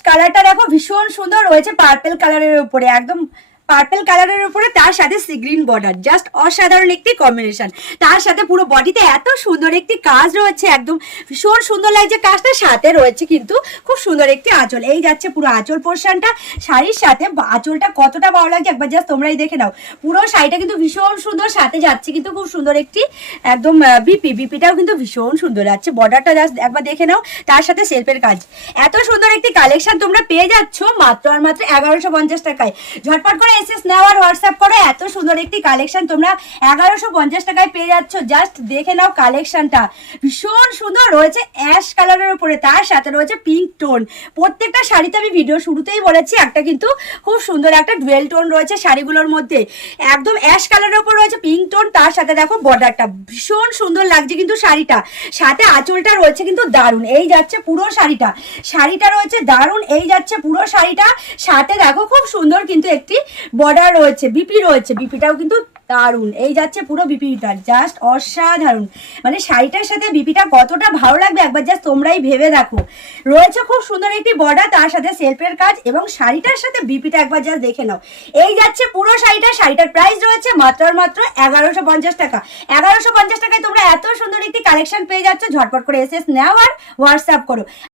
Just কালারটা দেখো ভীষণ সুন্দর রয়েছে পার্পল কালারের উপরে, একদম পার্পল কালারের উপরে, তার সাথে সি গ্রিন বর্ডার, জাস্ট অসাধারণ একটি কম্বিনেশন। তার সাথে পুরো বডিতে এত সুন্দর একটি কাজ রয়েছে, একদম ভীষণ সুন্দর লাগছে কাজটা। সাথে রয়েছে কিন্তু খুব সুন্দর একটি আঁচল, এই যাচ্ছে পুরো আঁচল পোর্শনটা। শাড়ির সাথে আঁচলটা কতটা ভালো লাগছে একবার জাস্ট তোমরাই দেখে নাও। পুরো শাড়িটা কিন্তু ভীষণ সুন্দর, সাথে যাচ্ছে কিন্তু খুব সুন্দর একটি একদম বিপিটাও কিন্তু ভীষণ সুন্দর যাচ্ছে। বর্ডারটা জাস্ট একবার দেখে নাও, তার সাথে সেলফের কাজ। এত সুন্দর একটি কালেকশন তোমরা পেয়ে যাচ্ছ মাত্র আর মাত্র 1150 টাকায়। ঝটপট করে এসএস নাও আর হোয়াটসঅ্যাপ করো। এত সুন্দর একটি কালেকশন তোমরা 1150 টাকায় পেয়ে যাচ্ছ। জাস্ট দেখে নাও কালেকশনটা, ভীষণ সুন্দর রয়েছে অ্যাশ কালারের উপরে, তার সাথে রয়েছে পিঙ্ক টোন। প্রত্যেকটা শাড়িতে আমি ভিডিও শুরুতেই বলেছি একটা কিন্তু খুব সুন্দর একটা ডুয়েল টোন রয়েছে শাড়িগুলোর মধ্যে। একদম অ্যাশ কালারের উপর রয়েছে পিঙ্ক টোন, তার সাথে দেখো বর্ডারটা ভীষণ সুন্দর লাগছে কিন্তু শাড়িটা। সাথে আঁচলটা রয়েছে কিন্তু দারুণ, এই যাচ্ছে পুরো শাড়িটা। শাড়িটা রয়েছে দারুণ, এই যাচ্ছে পুরো শাড়িটা। সাথে দেখো খুব সুন্দর কিন্তু একটি বর্ডার রয়েছে, বিপি রয়েছে, বিপিটাও কিন্তু দারুণ, এই যাচ্ছে পুরো বিপিটা, জাস্ট অসাধারণ। মানে শাড়িটার সাথে বিপিটা কতটা ভালো লাগবে একবার জাস্ট তোমরাই ভেবে দেখো। রয়েছে খুব সুন্দর একটি বর্ডার, তার সাথে সেলফের কাজ, এবং শাড়িটার সাথে বিপিটা একবার জাস্ট দেখে নাও। এই যাচ্ছে পুরো শাড়িটা। শাড়িটার প্রাইস রয়েছে মাত্র আর মাত্র 1150 টাকা। 1150 টাকায় তোমরা এত সুন্দর একটি কালেকশন পেয়ে যাচ্ছ। ঝটপট করে এসএস নাও আর হোয়াটসঅ্যাপ করো।